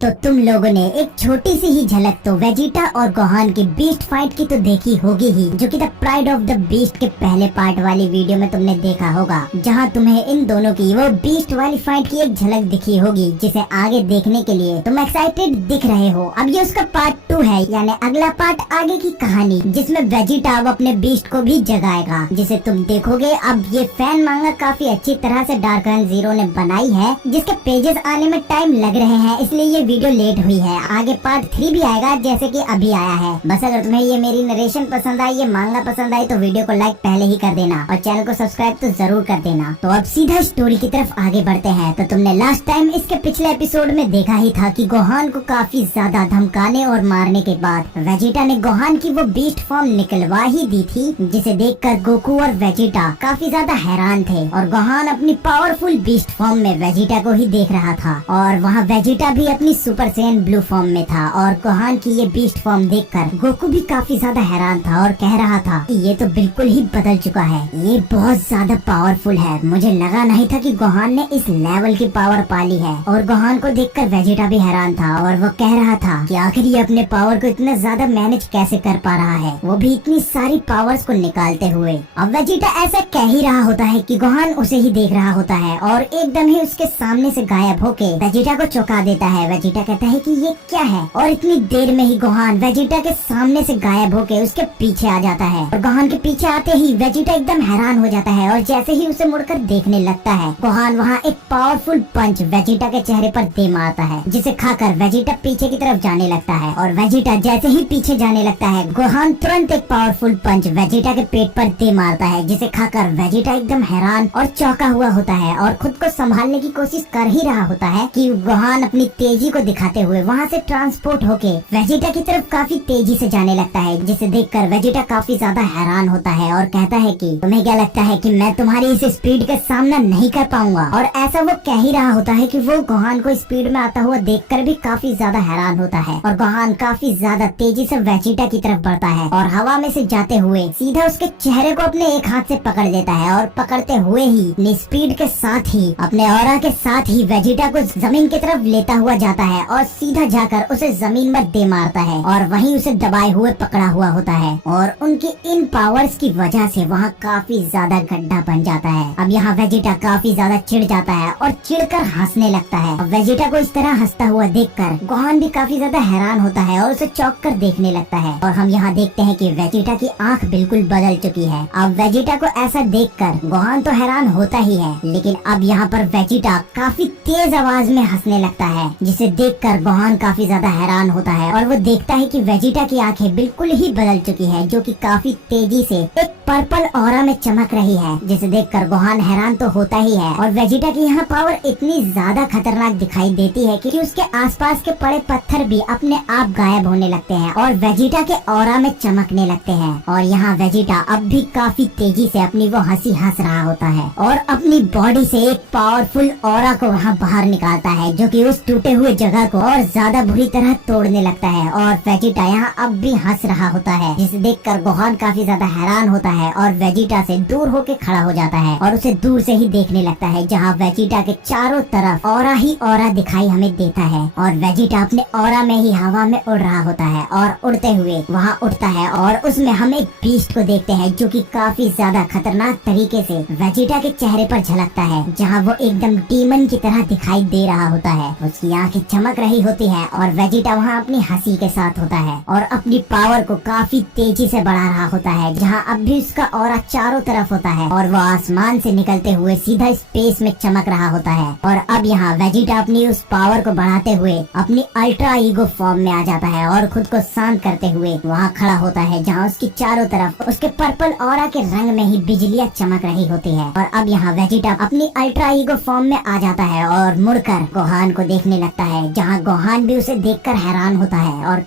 तो तुम लोगों ने एक छोटी सी ही झलक तो वेजिटा और गोहान की बीस्ट फाइट की तो देखी होगी ही, जो कि the pride of the beast के पहले पार्ट वाली वीडियो में तुमने देखा होगा, जहां तुम्हें इन दोनों की वो बीस्ट वाली फाइट की एक झलक दिखी होगी, जिसे आगे देखने के लिए तुम एक्साइटेड दिख रहे हो। अब ये उसका पार्ट 2 है, यानी अगला पार्ट आगे की कहानी, जिसमें वेजिटा अब अपने बीस्ट को भी जगाएगा, जिसे तुम देखोगे। अब ये फैन मांगा काफी अच्छी तरह से डार्क रन जीरो ने बनाई है, जिसके पेजेस आने में टाइम लग रहे हैं, इसलिए ये वीडियो लेट हुई है। आगे पार्ट 3 भी आएगा, जैसे कि अभी आया है। बस अगर तुम्हें ये मेरी नरेशन पसंद आई, ये मांगा पसंद आई, तो वीडियो को लाइक पहले ही कर देना और चैनल को सब्सक्राइब तो जरूर कर देना। तो अब सीधा स्टोरी की तरफ आगे बढ़ते हैं। तो तुमने लास्ट टाइम इसके पिछले एपिसोड में देखा ही था कि गोहान को काफी ज्यादा धमकाने और मारने के बाद वेजिटा ने गोहान की वो बीस्ट फॉर्म निकलवा ही दी थी, जिसे देखकर गोकू और वेजिटा काफी ज्यादा हैरान थे। और गोहान अपनी पावरफुल बीस्ट फॉर्म में वेजिटा को ही देख रहा था, और वहाँ वेजिटा भी अपनी सुपर सैयन ब्लू फॉर्म में था। और गोहान की ये बीस्ट फॉर्म देखकर गोकू भी काफी ज्यादा हैरान था और कह रहा था कि ये तो बिल्कुल ही बदल चुका है, ये बहुत ज्यादा पावरफुल है। मुझे लगा नहीं था कि गोहान ने इस लेवल की पावर पाली है। और गोहान को देखकर वेजिटा भी हैरान था, और वो कह रहा था कि आखिर ये अपने पावर को इतना ज्यादा मैनेज कैसे कर पा रहा है, वो भी इतनी सारी पावर्स को निकालते हुए। अब वेजिटा ऐसा कह ही रहा होता है कि गोहान उसे ही देख रहा होता है, और एकदम ही उसके सामने से गायब होके वेजिटा को चौंका देता है। वेजिटा कहता है कि ये क्या है, और इतनी देर में ही गोहान वेजिटा के सामने से गायब होके उसके पीछे आ जाता है। और गोहान के पीछे आते ही वेजिटा एकदम हैरान हो जाता है, और जैसे ही उसे मुड़कर देखने लगता है, गोहान वहाँ एक पावरफुल पंच वेजिटा के चेहरे पर दे मारता है, जिसे खाकर वेजिटा पीछे की तरफ जाने लगता है। और वेजिटा जैसे ही पीछे जाने लगता है, गोहान तुरंत एक पावरफुल पंच वेजिटा के पेट पर दे मारता है, जिसे खाकर वेजिटा एकदम हैरान और चौंका हुआ होता है, और खुद को संभालने की कोशिश कर ही रहा होता है कि गोहान अपनी तेजी को दिखाते हुए वहाँ से ट्रांसपोर्ट होके वेजिटा की तरफ काफी तेजी से जाने लगता है, जिसे देखकर वेजिटा काफी ज्यादा हैरान होता है और कहता है कि तुम्हें क्या लगता है कि मैं तुम्हारी इस स्पीड का सामना नहीं कर पाऊंगा। और ऐसा वो कह ही रहा होता है कि वो गोहान को स्पीड में आता हुआ देखकर भी काफी ज्यादा हैरान होता है। और गोहान काफी ज्यादा तेजी से वेजिटा की तरफ बढ़ता है, और हवा में से जाते हुए सीधा उसके चेहरे को अपने एक हाथ से पकड़ लेता है, और पकड़ते हुए ही अपनी स्पीड के साथ ही अपने ऑरा के साथ ही वेजिटा को जमीन की तरफ लेता हुआ जाता है, और सीधा जाकर उसे जमीन पर दे मारता है, और वहीं उसे दबाए हुए पकड़ा हुआ होता है। और उनकी इन पावर्स की वजह से वहाँ काफी ज्यादा गड्ढा बन जाता है। अब यहाँ वेजिटा काफी ज्यादा चिढ़ जाता है और चिढ़कर हंसने लगता है। अब वेजिटा को इस तरह हंसता हुआ देखकर गोहान भी काफी ज्यादा हैरान होता है और उसे चौंक कर देखने लगता है। और हम यहाँ देखते हैं कि वेजिटा की आंख बिल्कुल बदल चुकी है। अब वेजिटा को ऐसा देखकर गोहान तो हैरान होता ही है, लेकिन अब यहाँ पर वेजिटा काफी तेज आवाज में हंसने लगता है, जिसे देखकर गोहान काफी ज्यादा हैरान होता है। और वो देखता है कि वेजिटा की आंखें बिल्कुल ही बदल चुकी है, जो कि काफी तेजी से एक पर्पल ऑरा में चमक रही है, जिसे देखकर गोहान हैरान तो होता ही है। और वेजिटा की यहाँ पावर इतनी ज्यादा खतरनाक दिखाई देती है कि उसके आसपास के पड़े पत्थर भी अपने आप गायब होने लगते हैं और वेजिटा के ऑरा में चमकने लगते हैं। और यहाँ वेजिटा अब भी काफी तेजी से अपनी वो हंसी हंस रहा होता है, और अपनी बॉडी से एक पावरफुल ऑरा को वहाँ बाहर निकालता है, जो कि उस टूटे हुए जगह को और ज्यादा बुरी तरह तोड़ने लगता है। और वेजिटा यहाँ अब भी हंस रहा होता है, जिसे देखकर गोहान काफी ज्यादा हैरान होता है, और वेजिटा से दूर होके खड़ा हो जाता है, और उसे दूर से ही देखने लगता है, जहाँ वेजिटा के चारों तरफ ऑरा ही ऑरा दिखाई हमें देता है। और वेजिटा अपने ऑरा में ही हवा में उड़ रहा होता है, और उड़ते हुए वहाँ उड़ता है, और उसमें हम एक बीस्ट को देखते हैं, जो कि काफी ज्यादा खतरनाक तरीके से वेजिटा के चेहरे पर झलकता है, जहाँ वो एकदम डीमन की तरह दिखाई दे रहा होता है। उसकी आंखें चमक रही होती है, और वेजिटा वहाँ अपनी हंसी के साथ होता है, और अपनी पावर को काफी तेजी से बढ़ा रहा होता है, जहाँ अब भी उसका ऑरा चारों तरफ होता है, और वो आसमान से निकलते हुए सीधा स्पेस में चमक रहा होता है। और अब यहाँ वेजिटा अपनी उस पावर को बढ़ाते हुए अपनी अल्ट्रा ईगो फॉर्म में आ जाता है, और खुद को शांत करते हुए वहाँ खड़ा होता है, जहाँ उसकी चारों तरफ उसके पर्पल ऑरा के रंग में ही बिजलियाँ चमक रही होती है। और अब यहाँ वेजिटा अपनी अल्ट्रा ईगो फॉर्म में आ जाता है, और मुड़कर गोहान को देखने लगता है, जहाँ गोहान भी उसे देखकर हैरान होता है, और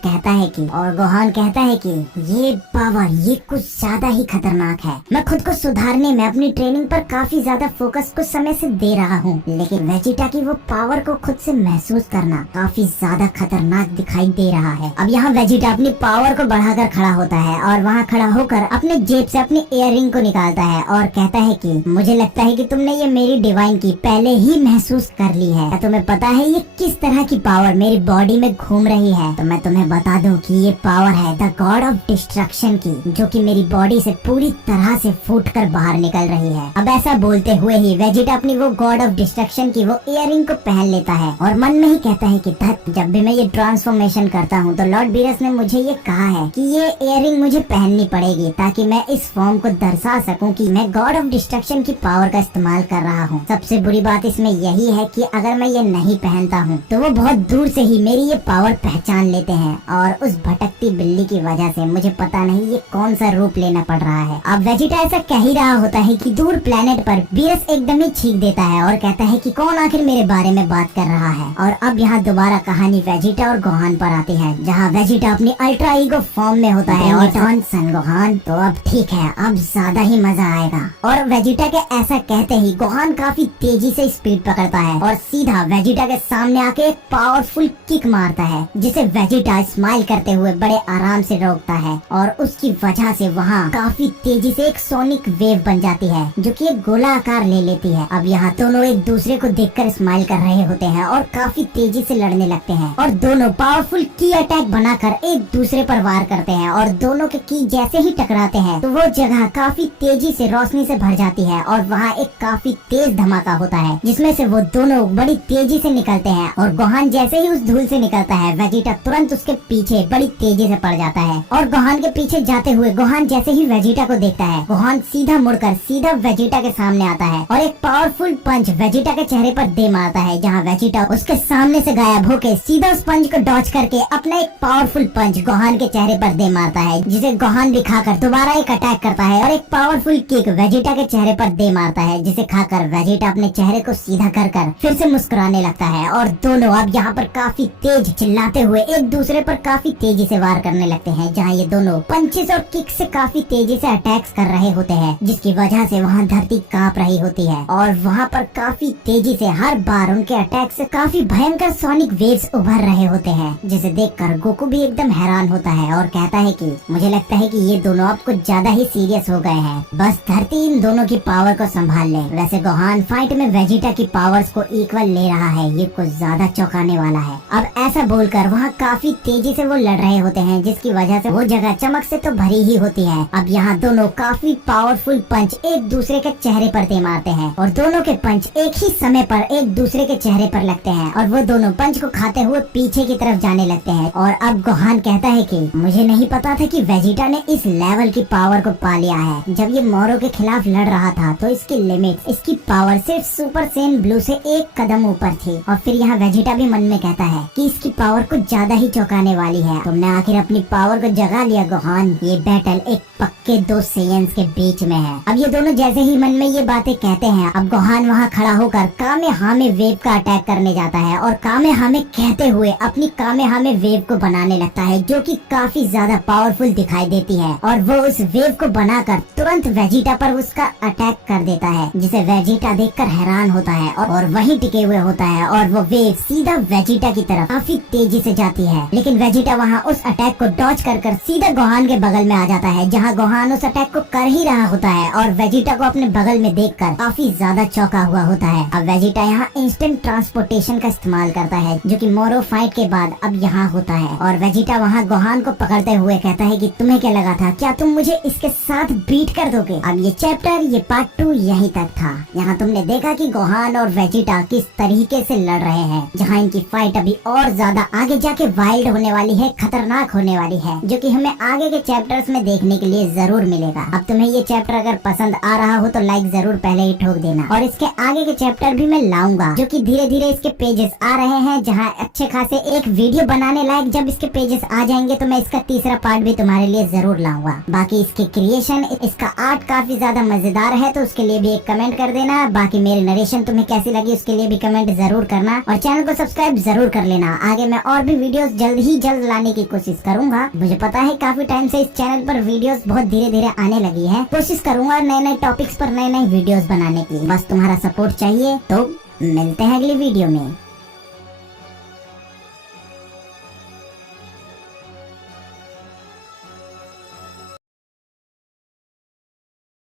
गोहान कहता है कि ये पावर ये कुछ ज्यादा ही खतरनाक है। मैं खुद को सुधारने में अपनी ट्रेनिंग पर काफी ज्यादा फोकस कुछ समय से दे रहा हूँ, लेकिन वेजिटा की वो पावर को खुद से महसूस करना काफी ज्यादा खतरनाक दिखाई दे रहा रहा है। अब यहाँ वेजिटा अपनी पावर को बढ़ाकर खड़ा होता है और वहाँ खड़ा होकर अपने जेब से अपनी इयररिंग को निकालता है और कहता है कि मुझे लगता है कि तुमने ये मेरी डिवाइन की पहले ही महसूस कर ली है। तुम्हें पता है ये किस तरह की पावर मेरी बॉडी में घूम रही है? तो मैं तुम्हें बता दूं कि ये पावर है द गॉड ऑफ डिस्ट्रक्शन की, जो कि मेरी बॉडी से पूरी तरह से फूटकर बाहर निकल रही है। अब ऐसा बोलते हुए ही वेजिटा अपनी वो गॉड ऑफ डिस्ट्रक्शन की वो इयररिंग को पहन लेता है और मन में ही कहता है कि धत, जब भी मैं ये ट्रांसफॉर्मेशन करता हूँ तो लॉर्ड बीरस ने मुझे ये कहा है कि ये इयररिंग मुझे पहननी पड़ेगी ताकि मैं इस फॉर्म को दर्शा सकूं कि मैं गॉड ऑफ डिस्ट्रक्शन की पावर का इस्तेमाल कर रहा हूँ। सबसे बुरी बात इसमें यही है कि अगर मैं ये नहीं पहनता हूँ तो वो बहुत दूर से ही मेरी ये पावर पहचान लेते हैं और उस भटकती बिल्ली की वजह से मुझे पता नहीं ये कौन सा रूप लेना पड़ रहा है। अब वेजिटा ऐसा कह ही रहा होता है कि दूर प्लेनेट पर बीरस एकदम ही छींक देता है और कहता है कि कौन आखिर मेरे बारे में बात कर रहा है। और अब यहाँ दोबारा कहानी वेजिटा और गोहान पर आती है, जहाँ वेजिटा अपनी अल्ट्रा ईगो फॉर्म में होता है और सन गोहान, तो अब ठीक है, अब ज्यादा ही मजा आएगा। और वेजिटा के ऐसा कहते ही गोहान काफी तेजी से स्पीड पकड़ता है और सीधा वेजिटा के सामने आके एक पावरफुल किक मारता है, जिसे वेजिटा स्माइल करते हुए बड़े आराम से रोकता है और उसकी वजह से वहाँ काफी तेजी से एक सोनिक वेव बन जाती है जो कि एक गोला आकार ले लेती है। अब यहाँ दोनों एक दूसरे को देखकर स्माइल कर रहे होते हैं और काफी तेजी से लड़ने लगते हैं और दोनों पावरफुल की अटैक बनाकर एक दूसरे पर वार करते हैं और दोनों के की जैसे ही टकराते हैं तो वो जगह काफी तेजी से रोशनी से भर जाती है और वहाँ एक काफी तेज धमाका होता है जिसमें से वो दोनों बड़ी तेजी से निकलते हैं और गोहान जैसे ही उस धूल से निकलता है वेजिटा तुरंत उसके पीछे बड़ी तेजी से पड़ जाता है और गोहान के पीछे जाते हुए गोहान जैसे ही वेजिटा को देखता है गोहान सीधा मुड़कर सीधा वेजिटा के सामने आता है और एक पावरफुल पंच वेजिटा के चेहरे पर दे मारता है, जहाँ वेजिटा उसके सामने से गायब होकर सीधा उस पंच को डॉच करके अपना एक पावरफुल पंच गोहान के चेहरे पर दे मारता है, जिसे गोहान भी खाकर दोबारा एक अटैक करता है और एक पावरफुल किक वेजिटा के चेहरे पर दे मारता है, जिसे खाकर वेजिटा अपने चेहरे को सीधा कर फिर से मुस्कुराने लगता है और दोनों अब यहाँ पर काफी तेज चिल्लाते हुए एक दूसरे पर काफी तेजी से वार करने लगते हैं, जहाँ ये दोनों पंचेस और किक से काफी तेजी से अटैक्स कर रहे होते हैं, जिसकी वजह से वहाँ धरती कांप रही होती है और वहाँ पर काफी तेजी से हर बार उनके अटैक से काफी भयंकर सोनिक वेव्स उभर रहे होते हैं, जिसे देखकर गोकू भी एकदम हैरान होता है और कहता है कि मुझे लगता है कि ये दोनों अब कुछ ज्यादा ही सीरियस हो गए हैं, बस धरती इन दोनों की पावर को संभाल ले। वैसे गोहान फाइट में वेजिटा की पावर्स को इक्वल ले रहा है, ये कुछ ज्यादा चौंकाने वाला है। अब ऐसा बोलकर वहाँ काफी तेजी से वो लड़ रहे होते हैं, जिसकी वजह से वो जगह चमक से तो भरी ही होती है। अब यहाँ दोनों काफी पावरफुल पंच एक दूसरे के चेहरे पर दे मारते हैं और दोनों के पंच एक ही समय पर एक दूसरे के चेहरे पर लगते हैं और वो दोनों पंच को खाते हुए पीछे की तरफ जाने लगते हैं। और अब गोहान कहता है कि मुझे नहीं पता था कि वेजिटा ने इस लेवल की पावर को पा लिया है। जब ये मोरो के खिलाफ लड़ रहा था तो इसकी लिमिट, इसकी पावर सिर्फ सुपर सेन ब्लू से एक कदम ऊपर थी। और फिर यहाँ वेजिटा भी मन में कहता है कि इसकी पावर कुछ ज्यादा ही चौंकाने वाली है। तुमने आखिर अपनी पावर को जगा लिया गोहान, ये बैटल एक पक्के दो सेयंस के बीच में है। अब ये दोनों जैसे ही मन में ये बातें कहते हैं, अब गोहान वहाँ खड़ा होकर कामेहामे वेव का अटैक करने जाता है और कामेहामे कहते हुए अपनी कामेहामे वेव को बनाने लगता है, जो कि काफी ज्यादा पावरफुल दिखाई देती है और वो उस वेव को बनाकर तुरंत वेजिटा पर उसका अटैक कर देता है, जिसे वेजिटा देखकर हैरान होता है और वहीं टिके हुए होता है और वो वेव सीधा वेजिटा की तरफ काफी तेजी से जाती है। लेकिन वेजिटा वहाँ उस अटैक को डॉच कर सीधा गोहान के बगल में आ जाता है, जहाँ गोहान उस अटैक को कर ही रहा होता है और वेजिटा को अपने बगल में देखकर काफी ज्यादा चौंका हुआ होता है। अब वेजिटा यहाँ इंस्टेंट ट्रांसपोर्टेशन का इस्तेमाल करता है, जो कि मोरो फाइट के बाद अब यहाँ होता है और वेजिटा वहाँ गोहान को पकड़ते हुए कहता है कि तुम्हें क्या लगा था, क्या तुम मुझे इसके साथ बीट कर दोगे? अब ये चैप्टर, ये पार्ट 2 यहीं तक था। यहाँ तुमने देखा कि गोहान और वेजिटा किस तरीके से लड़ रहे हैं, जहाँ इनकी फाइट अभी और ज्यादा आगे जाके वाइल्ड होने वाली है, खतरनाक होने वाली है, जो कि हमें आगे के चैप्टर्स में देखने के लिए जरूर मिलेगा। अब तुम्हें ये चैप्टर अगर पसंद आ रहा हो तो लाइक जरूर पहले ही ठोक देना और इसके आगे के चैप्टर भी मैं लाऊंगा, जो कि धीरे धीरे इसके पेजेस आ रहे हैं, जहाँ अच्छे खासे एक वीडियो बनाने लायक जब इसके पेजेस आ जाएंगे तो मैं इसका तीसरा पार्ट भी तुम्हारे लिए जरूर लाऊंगा। बाकी इसकी क्रिएशन, इसका आर्ट काफी ज्यादा मजेदार है, तो उसके लिए भी एक कमेंट कर देना। बाकी मेरी नरेशन तुम्हें कैसी लगी उसके लिए भी कमेंट जरूर करना और चैनल को सब्सक्राइब जरूर कर लेना। आगे मैं और भी वीडियोस जल्द लाने की कोशिश करूंगा। मुझे पता है काफी टाइम से इस चैनल पर वीडियोस बहुत धीरे धीरे आने लगी है। कोशिश करूंगा नए टॉपिक्स पर नए वीडियोस बनाने की। बस तुम्हारा सपोर्ट चाहिए, तो मिलते हैं अगली वीडियो में।